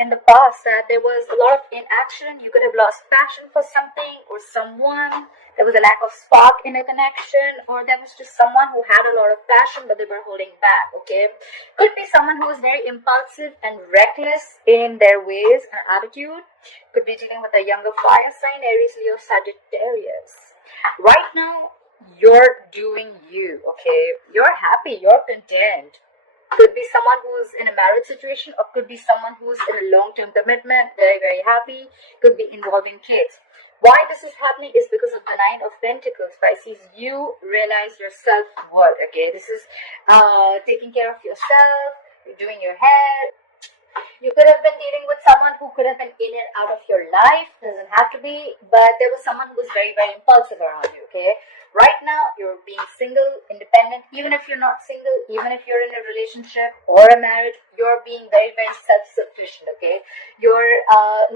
in the past that there was a lot of inaction. You could have lost passion for something or someone. There was a lack of spark in a connection, or there was just someone who had a lot of passion but they were holding back, okay? Could be someone who was very impulsive and reckless in their ways and attitude. Could be dealing with a younger fire sign, Aries, Leo, Sagittarius. Right now, you're doing you, okay? You're happy, you're content. Could be someone who's in a marriage situation, or could be someone who's in a long-term commitment, very, very happy. Could be involving kids. Why this is happening is because of the Nine of Pentacles, Pisces. You realize your self-worth, okay? This is taking care of yourself, you're doing your hair. You could have been dealing with someone who could have been in and out of your life. Doesn't have to be, but there was someone who was very, very impulsive around you, okay? Right now, you're being single, independent. Even if you're not single, even if you're in a relationship or a marriage, you're being very, very self-sufficient, okay? You're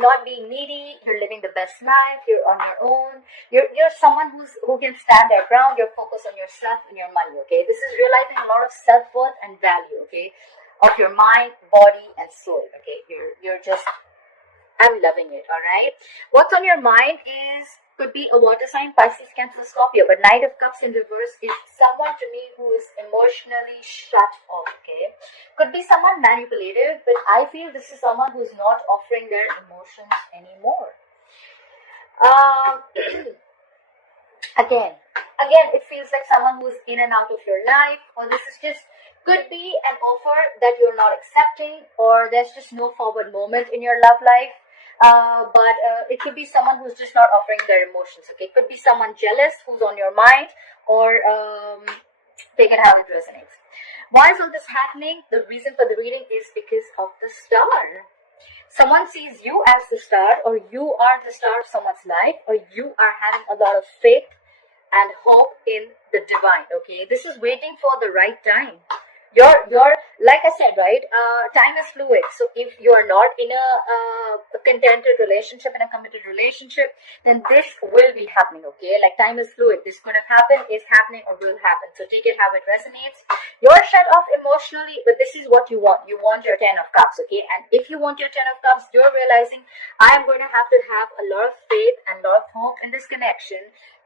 not being needy. You're living the best life. You're on your own. You're someone who can stand their ground. You're focused on yourself and your money, okay? This is realizing a lot of self-worth and value, okay? Of your mind, body, and soul, okay? You're just, I'm loving it, all right? What's on your mind could be a water sign, Pisces, Cancer, Scorpio, but Knight of Cups in reverse is someone to me who is emotionally shut off, okay? Could be someone manipulative, but I feel this is someone who's not offering their emotions anymore. Again, it feels like someone who's in and out of your life, or this is just could be an offer that you're not accepting, or there's just no forward moment in your love life. But it could be someone who's just not offering their emotions, okay? It could be someone jealous who's on your mind, or take it how it resonates. Why is all this happening? The reason for the reading is because of the star. Someone sees you as the star, or you are the star of someone's life, or you are having a lot of faith and hope in the divine, okay? This is waiting for the right time. You're like I said, right? Time is fluid. So if you're not in a contented relationship, in a committed relationship, then this will be happening, okay? Like time is fluid. This could have happened, is happening, or will happen. So take it how it resonates. You're shut off emotionally, but this is what you want. You want your 10 of Cups, okay? And if you want your 10 of Cups, you're realizing I am going to have a lot of faith and a lot of hope in this connection,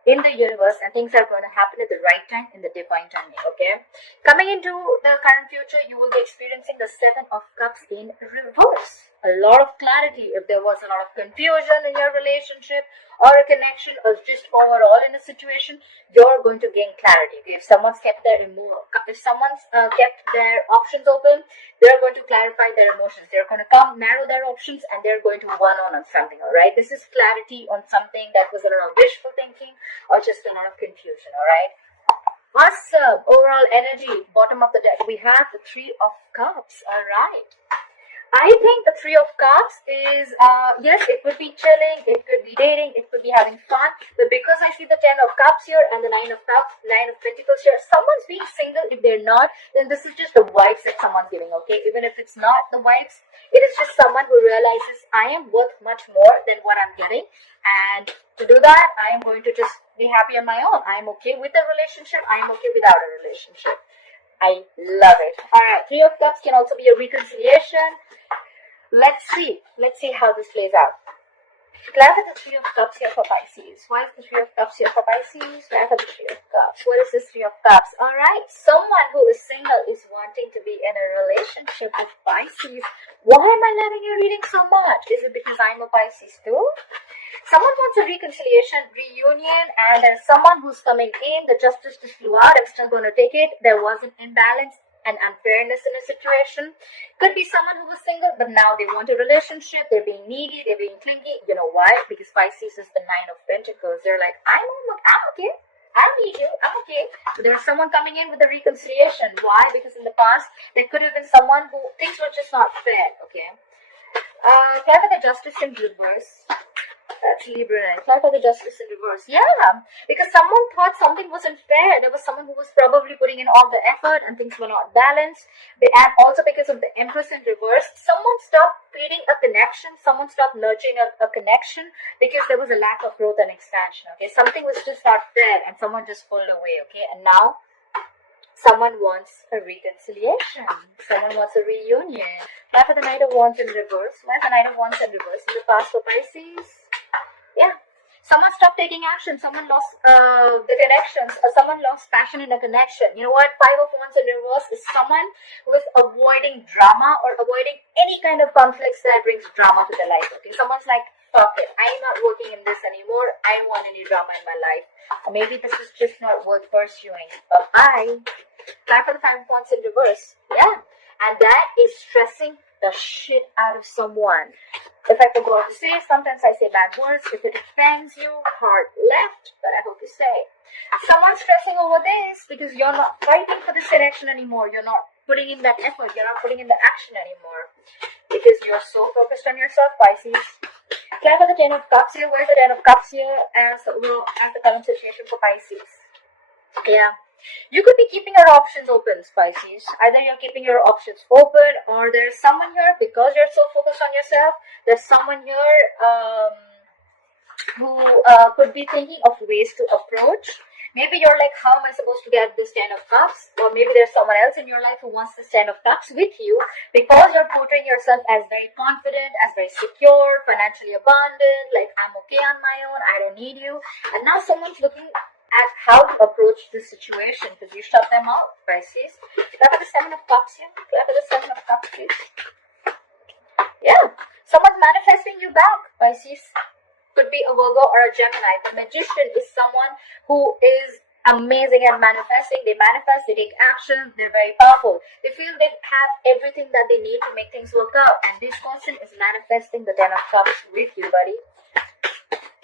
in the universe, and things are going to happen at the right time, in the divine timing, okay? Coming into the current future, you will be experiencing the 7 of Cups in reverse. A lot of clarity. If there was a lot of confusion in your relationship or a connection, or just overall in a situation, you're going to gain clarity, okay? If someone's kept their kept their options open, they're going to clarify their emotions. They're going to narrow their options, and they're going to one on something, all right? This is clarity on something that was a lot of wishful thinking or just a lot of confusion, all right? Awesome. Overall energy, bottom of the deck, we have the 3 of Cups, all right? I think the 3 of Cups is, yes, it could be chilling, it could be dating, it could be having fun, but because I see the 10 of Cups here and the 9 of Cups, 9 of Pentacles here, someone's being single. If they're not, then this is just the vibes that someone's giving, okay? Even if it's not the vibes, it is just someone who realizes I am worth much more than what I'm getting, and to do that, I am going to just be happy on my own. I am okay with a relationship, I am okay without a relationship. I love it. Alright, 3 of Cups can also be a reconciliation. Let's see how this plays out. Clarify the 3 of Cups here for Pisces. Why is the 3 of Cups here for Pisces? Clarify the 3 of Cups. What is this 3 of Cups? Alright, someone who is single is wanting to be in a relationship with Pisces. Why am I loving your reading so much? Is it because I'm a Pisces too? Someone wants a reconciliation, reunion, and there's someone who's coming in. The justice just flew out. I'm still going to take it. There was an imbalance and unfairness in a situation. Could be someone who was single, but now they want a relationship. They're being needy. They're being clingy. You know why? Because Pisces is the 9 of Pentacles. They're like, I'm okay. I need you. I'm okay. So there's someone coming in with a reconciliation. Why? Because in the past, there could have been someone who things were just not fair. Okay. Clarify the justice in reverse. That's Libra. Clarify the justice in reverse. Yeah, because someone thought something wasn't fair. There was someone who was probably putting in all the effort and things were not balanced. And also because of the Empress in reverse, someone stopped creating a connection. Someone stopped nurturing a connection because there was a lack of growth and expansion. Okay, something was just not fair and someone just pulled away. Okay, and now Someone wants a reconciliation. Someone wants a reunion. Now for the Knight of Wands in reverse. Why is the Knight of Wands in reverse in the past for Pisces? Yeah. Someone stopped taking action. Someone lost the connections. Or someone lost passion in a connection. You know what? Five of Wands in reverse is someone who is avoiding drama or avoiding any kind of conflicts that brings drama to their life. Okay, someone's like, fuck it, I'm not working in this anymore. I don't want any drama in my life. Or maybe this is just not worth pursuing. Bye-bye. Time for the Five of Wands in reverse. Yeah. And that is stressing the shit out of someone. If I forgot to say, sometimes I say bad words. If it offends you, hard left, but I hope you say. Someone's stressing over this because you're not fighting for this connection anymore. You're not putting in that effort. You're not putting in the action anymore. Because you're so focused on yourself, Pisces. Clap for the Ten of Cups here. Where's the Ten of Cups here as the current situation for Pisces? Yeah. You could be keeping your options open, Pisces. Either you're keeping your options open or there's someone here, because you're so focused on yourself, there's someone here who could be thinking of ways to approach. Maybe you're like, how am I supposed to get this Ten of Cups? Or maybe there's someone else in your life who wants this Ten of Cups with you because you're portraying yourself as very confident, as very secure, financially abundant, like I'm okay on my own, I don't need you. And now someone's looking at how to approach this situation because you shut them out, Pisces. Clap for the Seven of Cups here. Clap for the Seven of Cups, please. Yeah. Someone's manifesting you back, Pisces. Could be a Virgo or a Gemini. The Magician is someone who is amazing at manifesting. They manifest, they take action, they're very powerful. They feel they have everything that they need to make things work out. And this person is manifesting the Ten of Cups with you, buddy.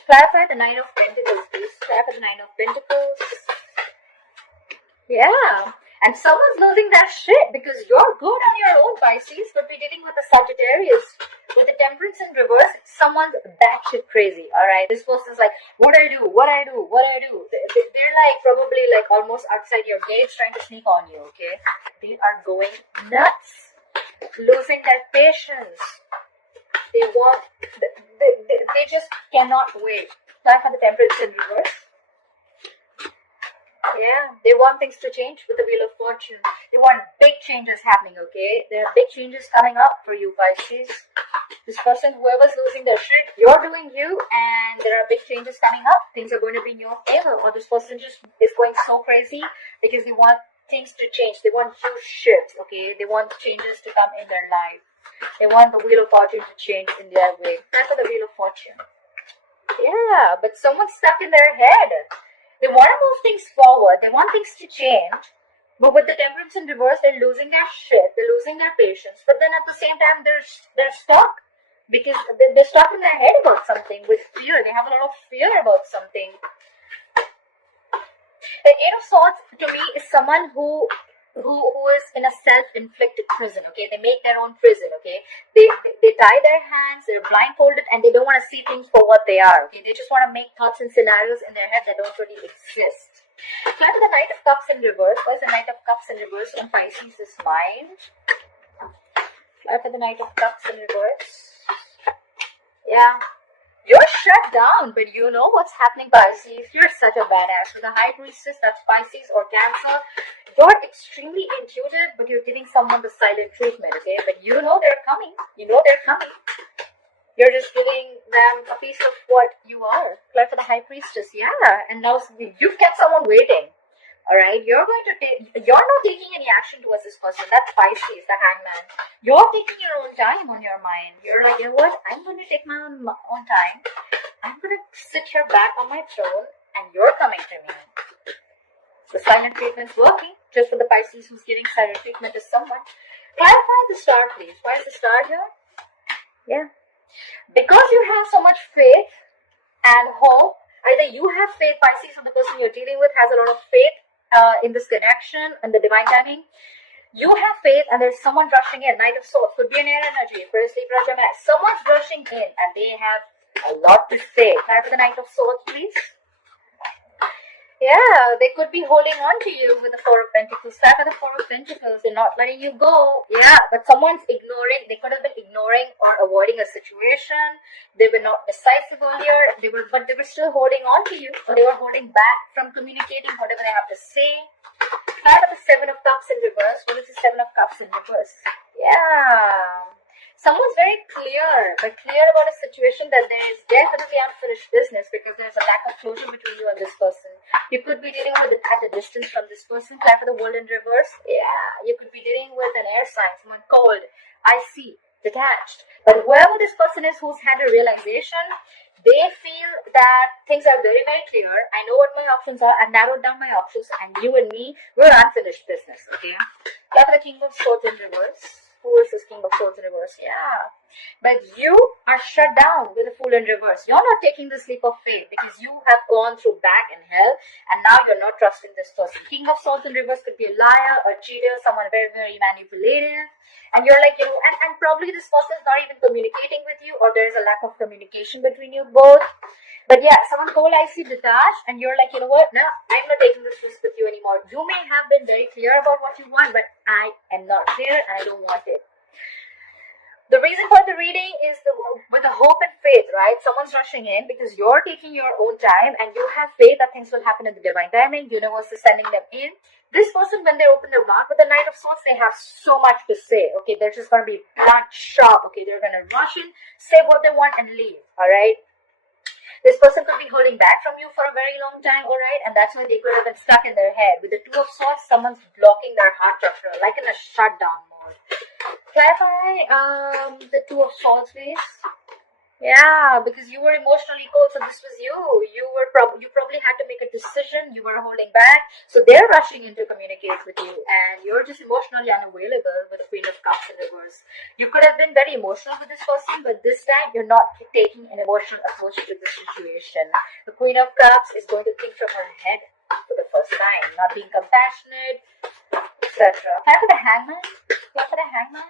Clarify the Nine of Pentacles, please. Clarify the Nine of Pentacles. Yeah. And someone's losing their shit because you're good on your own, Pisces. Could be dealing with a Sagittarius. With the Temperance in reverse, someone's batshit crazy. Alright. This person's like, what I do? What I do? What I do? They're like probably like almost outside your gates trying to sneak on you, okay? They are going nuts. Losing their patience. They want, they just cannot wait. Time for the Temperance in reverse. Yeah, they want things to change with the Wheel of Fortune. They want big changes happening, okay? There are big changes coming up for you, Pisces. This person, whoever's losing their shit, you're doing you, and there are big changes coming up. Things are going to be in your favor, or this person just is going so crazy because they want things to change. They want huge shifts, okay? They want changes to come in their life. They want the Wheel of Fortune to change in their way. Time for the Wheel of Fortune. Yeah, but someone's stuck in their head. They want to move things forward. They want things to change. But with the Temperance in reverse, they're losing their shit. They're losing their patience. But then at the same time, they're stuck. Because they're stuck in their head about something with fear. They have a lot of fear about something. The Eight of Swords, to me, is someone who is in a self-inflicted prison, okay? They make their own prison, okay? They tie their hands, they're blindfolded, and they don't want to see things for what they are, okay? They just want to make thoughts and scenarios in their head that don't really exist. Try for the Knight of Cups in reverse. Why is the Knight of Cups in reverse on Pisces' mind? Try for the Knight of Cups in reverse. Yeah. You're shut down, but you know what's happening, Pisces. You're such a badass. With a High Priestess, that's Pisces or Cancer, you're extremely intuitive, but you're giving someone the silent treatment, okay? But you know they're coming. You know they're coming. You're just giving them a piece of what you are. Apply for the High Priestess, yeah. And now you've kept someone waiting. Alright, you're not taking any action towards this person. That's Pisces, the Hangman. You're taking your own time on your mind. You're like, you know what? I'm going to take my own time. I'm going to sit here back on my throne, and you're coming to me. The silent treatment's working. Just for the Pisces who's giving silent treatment to someone. Clarify the star, please. Why is the star here? Yeah. Because you have so much faith and hope. Either you have faith, Pisces, or the person you're dealing with has a lot of faith in this connection and the divine timing. You have faith and there's someone rushing in. Knight of Swords could be an air energy. Aquarius, Libra, Gemini. Someone's rushing in and they have a lot to say. Try for the Knight of Swords, please. Yeah, they could be holding on to you with the Four of Pentacles. Try for the Four of Pentacles. They're not letting you go. Yeah, but someone's ignoring. They could have been ignoring or avoiding a situation. They were not decisive earlier. But they were still holding on to you. Or they were holding back from communicating whatever they have to say. Try for the Seven of Cups in reverse. What is the Seven of Cups in reverse? Yeah. Someone's very clear about a situation that there is definitely unfinished business because there's a lack of closure between you and this person. You could be dealing with it at a distance from this person. Clap for the World in reverse. Yeah, you could be dealing with an air sign, someone cold, icy, detached. But whoever this person is who's had a realization, they feel that things are very, very clear. I know what my options are. I've narrowed down my options, and you and me, we're unfinished business. Okay. Clap for the King of Swords in reverse. Who is this King of Swords in reverse? Yeah. But you are shut down with a Fool in reverse. You're not taking this leap of faith because you have gone through back and hell and now you're not trusting this person. King of Swords in reverse could be a liar, a cheater, someone very, very manipulative. And you're like, and probably this person is not even communicating with you, or there is a lack of communication between you both. But yeah, someone cold, icy, detached, and you're like, you know what? No, I'm not taking this risk with you anymore. You may have been very clear about what you want, but I am not clear and I don't want it. The reason for the reading is with the hope and faith, right? Someone's rushing in because you're taking your own time and you have faith that things will happen in the divine timing. Universe is sending them in. This person, when they open their mouth with the Knight of Swords, they have so much to say. Okay, they're just going to be blunt, sharp. Okay, they're going to rush in, say what they want and leave. All right. This person could be holding back from you for a very long time, alright? And that's why they could have been stuck in their head. With the Two of Swords, someone's blocking their heart chakra, like in a shutdown mode. Clarify the Two of Swords, please. Yeah, because you were emotionally cold, so this was you. You probably had to make a decision. You were holding back, so they're rushing in to communicate with you, and you're just emotionally unavailable with the Queen of Cups in reverse. You could have been very emotional with this person, but this time you're not taking an emotional approach to the situation. The Queen of Cups is going to think from her head for the first time, not being compassionate, etc. Time for the Hangman. Time for the Hangman.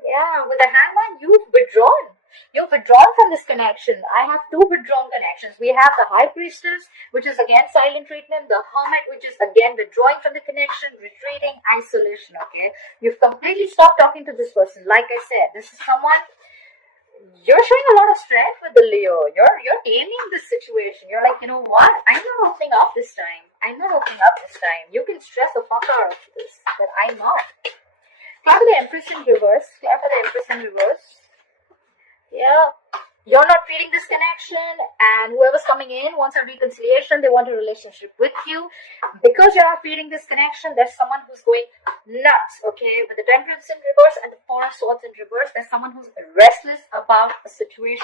Yeah, with the Hangman, you've withdrawn. You've withdrawn from this connection. I have two withdrawn connections. We have the High Priestess, which is again silent treatment. The Hermit, which is again withdrawing from the connection, retreating, isolation, okay? You've completely stopped talking to this person. Like I said, this is someone, you're showing a lot of strength with the Leo. You're taming this situation. You're like, you know what? I'm not opening up this time. I'm not opening up this time. You can stress the fuck out of this, but I'm not. Clap for the Empress in reverse. Clap for the Empress in reverse. Yeah, you're not feeding this connection, and whoever's coming in wants a reconciliation. They want a relationship with you. Because you're not feeding this connection, there's someone who's going nuts, okay? With the Temperance in reverse and the Four of Swords in reverse, there's someone who's restless about a situation.